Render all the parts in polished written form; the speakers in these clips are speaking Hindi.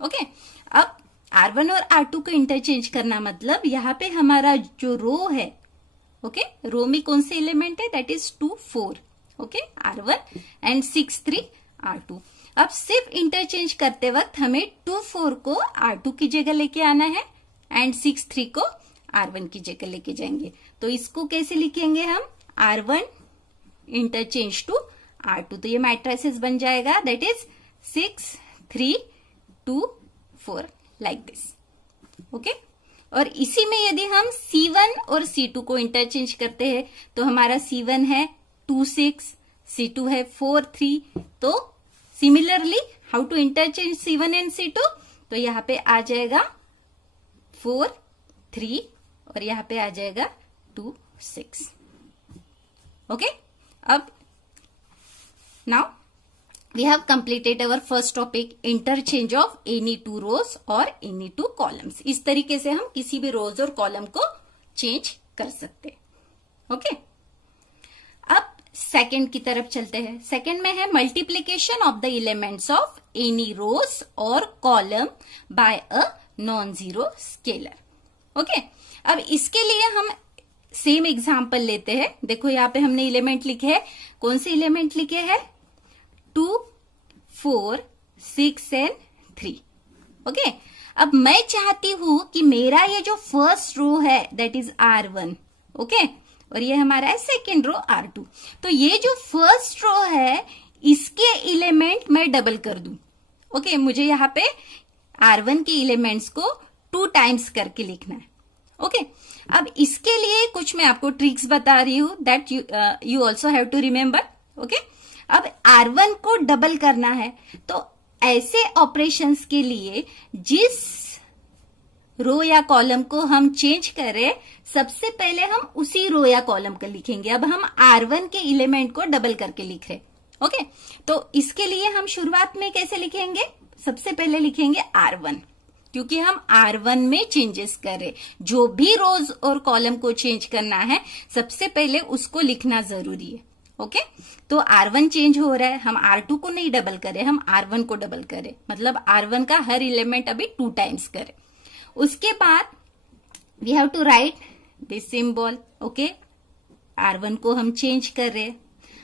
ओके, अब R1 और R2 को इंटरचेंज करना मतलब यहाँ पे हमारा जो रो है, ओके, रो में कौन से एलिमेंट है, that is 2 4, okay, R1 and 6 3 R2। अब सिर्फ इंटरचेंज करते वक्त हमें 2 4 को R2 की जगह लेके आना है एंड 6 3 को R1 की जगह लेके जाएंगे। तो इसको कैसे लिखेंगे हम, R1 इंटरचेंज टू R2, तो ये मैट्रिसेस बन जाएगा, that is 6 3 2 4 like this, okay. और इसी में यदि हम C1 और C2 को इंटरचेंज करते हैं तो हमारा C1 है 2 6, C2 है 4 3। तो similarly how to interchange C1 and C2, तो यहाँ पे आ जाएगा 4 3 और यहाँ पे आ जाएगा 2 6, ओके। अब now we have completed our first topic, interchange of any two rows और any two columns। इस तरीके से हम किसी भी रोज और कॉलम को चेंज कर सकते हैं, ओके। अब सेकंड की तरफ चलते हैं। सेकंड में है multiplication of the elements of any rows और column by a non zero scalar, okay. अब इसके लिए हम सेम एग्जाम्पल लेते हैं। देखो यहाँ पे हमने एलिमेंट लिखे हैं, कौन से एलिमेंट लिखे हैं, 2 4 6 एंड 3, ओके। अब मैं चाहती हूं कि मेरा ये जो फर्स्ट रो है दैट इज R1, ओके, और ये हमारा है सेकेंड रो R2। तो ये जो फर्स्ट रो है इसके एलिमेंट मैं डबल कर दूं, ओके। मुझे यहाँ पे R1 के एलिमेंट्स को 2 टाइम्स करके लिखना है, ओके। अब इसके लिए कुछ मैं आपको ट्रिक्स बता रही हूं that you also have to remember, okay. अब R1 को डबल करना है तो ऐसे ऑपरेशंस के लिए जिस रो या कॉलम को हम चेंज करें सबसे पहले हम उसी रो या कॉलम को लिखेंगे। अब हम R1 के एलिमेंट को डबल करके लिख रहे, ओके। तो इसके लिए हम शुरुआत में कैसे लिखेंगे, सबसे पहले लिखेंगे R1, क्योंकि हम R1 में चेंजेस कर रहे। जो भी रोज और कॉलम को चेंज करना है सबसे पहले उसको लिखना जरूरी है, ओके। तो R1 चेंज हो रहा है, हम R2 को नहीं डबल करें, हम R1 को डबल करें, मतलब R1 का हर एलिमेंट अभी 2 टाइम्स करें। उसके बाद we have to write this symbol, okay. R1 को हम चेंज कर रहे।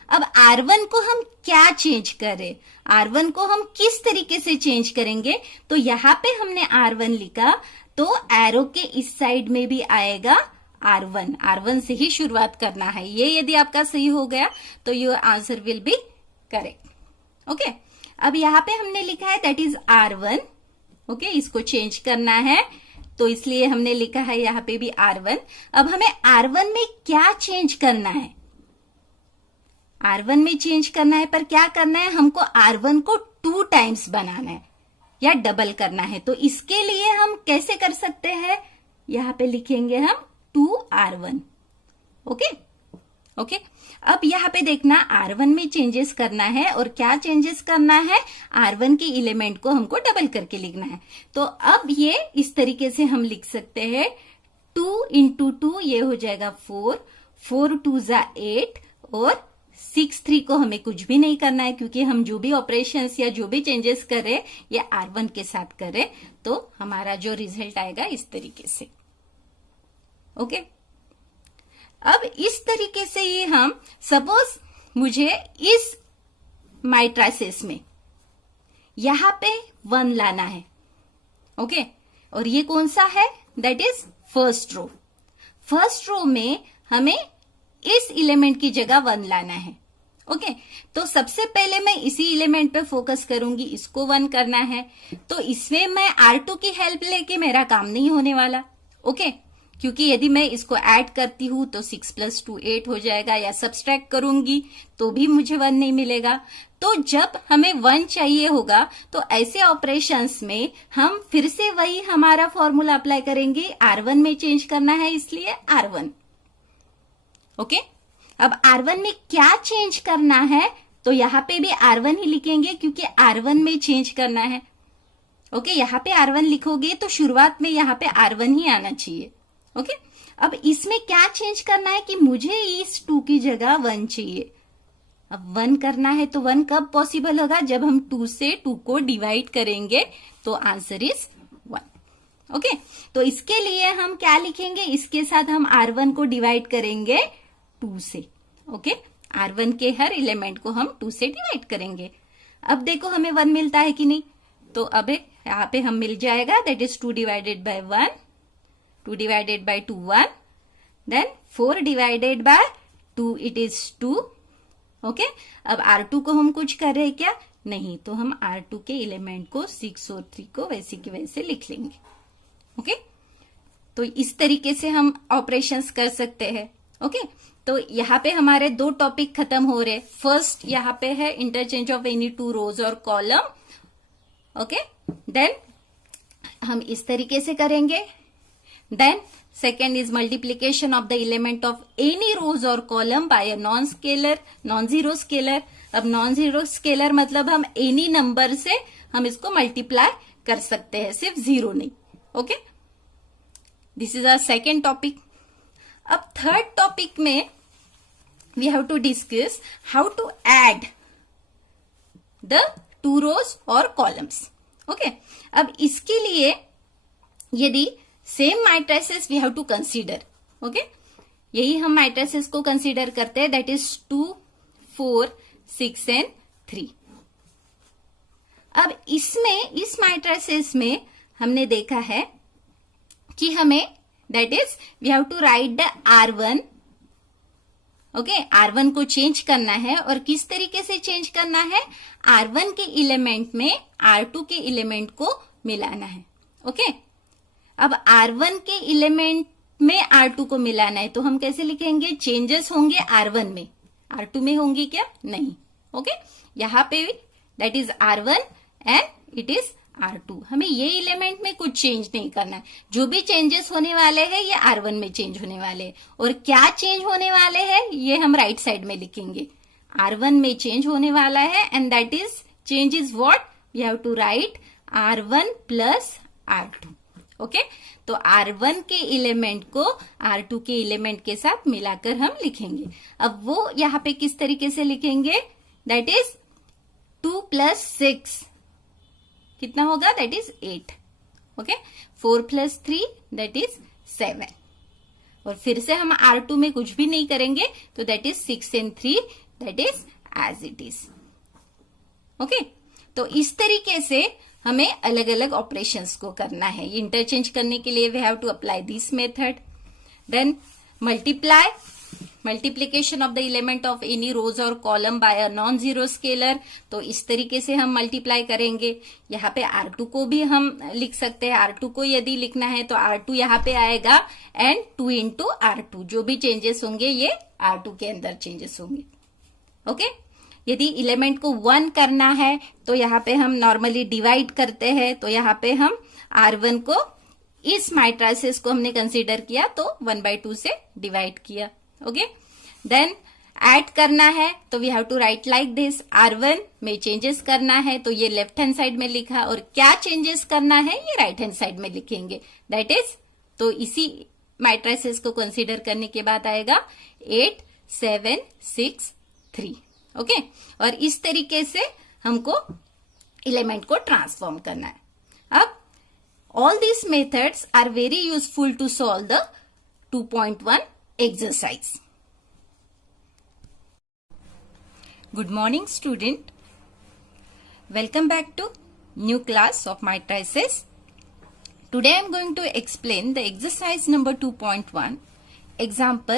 अब R1 को हम क्या चेंज करें, R1 को हम किस तरीके से चेंज करेंगे, तो यहां पे हमने R1 लिखा तो एरो के इस साइड में भी आएगा R1 से ही शुरुआत करना है। ये यदि आपका सही हो गया तो your answer will be correct, okay. अब यहाँ पे हमने लिखा है दैट इज R1, ओके। इसको चेंज करना है तो इसलिए हमने लिखा है यहाँ पे भी R1। अब हमें R1 में क्या चेंज करना है, R1 में चेंज करना है, पर क्या करना है, हमको R1 को 2 टाइम्स बनाना है या डबल करना है। तो इसके लिए हम कैसे कर सकते हैं, यहाँ पे लिखेंगे हम 2R1, ओके, ओके। अब यहाँ पे देखना R1 में चेंजेस करना है और क्या चेंजेस करना है, R1 के एलिमेंट को हमको डबल करके लिखना है। तो अब ये इस तरीके से हम लिख सकते हैं 2 इंटू 2 ये हो जाएगा 4, 4 2 ज़ा 8 और 6 3 को हमें कुछ भी नहीं करना है क्योंकि हम जो भी ऑपरेशंस या जो भी चेंजेस करें ये R1 के साथ करें। तो हमारा जो रिजल्ट आएगा इस तरीके से, ओके। अब इस तरीके से ही हम सपोज मुझे इस मैट्रिसेस में यहां पे 1 लाना है, ओके। और ये कौन सा है, that is first row. First row में हमें इस एलिमेंट की जगह 1 लाना है, ओके। तो सबसे पहले मैं इसी एलिमेंट पे फोकस करूंगी, इसको 1 करना है। तो इसमें मैं R2 की हेल्प लेके मेरा काम नहीं होने वाला, ओके। क्योंकि यदि मैं इसको ऐड करती हूं तो 6 + 2 8 हो जाएगा, या सब्सट्रैक्ट करूंगी तो भी मुझे 1 नहीं मिलेगा। तो जब हमें 1 चाहिए होगा तो ऐसे ऑपरेशंस में हम फिर से वही हमारा फॉर्मूला अप्लाई करेंगे। R1 में चेंज करना है इसलिए R1, ओके। अब R1 में क्या चेंज करना है तो यहाँ पे भी R1 ही लिखेंगे क्योंकि R1 में चेंज करना है, ओके। यहाँ पे R1 लिखोगे तो शुरुआत में यहाँ पे R1 ही आना चाहिए, ओके। अब इसमें क्या चेंज करना है कि मुझे इस 2 की जगह 1 चाहिए, अब 1 करना है तो 1 कब पॉसिबल होगा, जब हम 2 से 2 को डिवाइड करेंगे, तो आंसर इज 1। ओके, तो इसके लिए हम क्या लिखेंगे, इसके साथ हम R1 को डिवाइड करेंगे 2 से। ओके, R1 के हर एलिमेंट को हम 2 से डिवाइड करेंगे। अब देखो हमें 1 मिलता है कि नहीं, तो अब यहाँ पे हम मिल जाएगा, that is 2 divided by 1, 2 divided by 2 1, then 4 divided by 2 it is 2। Okay, अब R2 को हम कुछ कर रहे हैं क्या, नहीं, तो हम R2 के एलिमेंट को 6 और 3 को वैसे के वैसे लिख लेंगे। ओके, तो इस तरीके से हम ऑपरेशंस कर सकते हैं। ओके, तो यहाँ पे हमारे 2 टॉपिक खत्म हो रहे। फर्स्ट यहाँ पे है इंटरचेंज ऑफ एनी 2 रोज और कॉलम। ओके, देन हम इस तरीके से करेंगे। Then second is multiplication of the element of any rows और column by a non zero scalar. अब नॉन जीरो स्केलर मतलब हम एनी नंबर से हम इसको मल्टीप्लाई कर सकते हैं, सिर्फ 0 नहीं। Okay, this is our second topic. अब थर्ड टॉपिक में we have to discuss how to add the 2 rows और कॉलम्स। ओके, अब इसके लिए यदि same matrices we have to consider. Okay, यही हम मैट्रिसेस को कंसीडर करते हैं, दैट इज 2 4 6 एंड 3। अब इसमें इस मैट्रिसेस में हमने देखा है कि हमें that is we have to write the R1। Okay, R1 को चेंज करना है, और किस तरीके से चेंज करना है, R1 के एलिमेंट में R2 के एलिमेंट को मिलाना है। ओके, अब R1 के एलिमेंट में R2 को मिलाना है, तो हम कैसे लिखेंगे, चेंजेस होंगे R1 में, R2 में होंगी क्या, नहीं। ओके, यहाँ पे that is R1 and it is R2। हमें ये एलिमेंट में कुछ चेंज नहीं करना है, जो भी चेंजेस होने वाले हैं ये R1 में चेंज होने वाले हैं। और क्या चेंज होने वाले हैं ये हम राइट साइड में लिखेंगे, R1 में चेंज होने वाला है, and that is change is what, we have to write R1 plus R2। Okay, तो R1 के एलिमेंट को R2 के एलिमेंट के साथ मिलाकर हम लिखेंगे। अब वो यहाँ पे किस तरीके से लिखेंगे, दैट इज 2 प्लस 6 कितना होगा, that is 8। Okay, 4 plus 3 that is 7। और फिर से हम R2 में कुछ भी नहीं करेंगे, तो that is 6 and 3 that is as it is. Okay, तो इस तरीके से हमें अलग अलग ऑपरेशंस को करना है। इंटरचेंज करने के लिए we have to apply this method. Then multiplication of the element of any rows और column by a non zero scalar, तो इस तरीके से हम मल्टीप्लाई करेंगे। यहाँ पे R2 को भी हम लिख सकते हैं, R2 को यदि लिखना है तो R2 यहाँ पे आएगा, एंड 2 इंटू R2, जो भी चेंजेस होंगे ये R2 के अंदर चेंजेस होंगे। ओके, यदि एलिमेंट को 1 करना है तो यहाँ पे हम नॉर्मली डिवाइड करते हैं, तो यहाँ पे हम R1 को इस मैट्रिसेस को हमने कंसीडर किया तो 1/2 से डिवाइड किया। ओके, देन ऐड करना है तो we have to write like this, R1 में चेंजेस करना है तो ये लेफ्ट हैंड साइड में लिखा, और क्या चेंजेस करना है ये राइट हैंड साइड में लिखेंगे, दैट इज, तो इसी मैट्रिसेस को कंसीडर करने के बाद आएगा 8 7 6 3। ओके, और इस तरीके से हमको एलिमेंट को ट्रांसफॉर्म करना है। अब all these methods are very useful to solve the 2.1 exercise. Good morning student. Welcome back to new class of matrices. Today I am going to explain the exercise number 2.1 example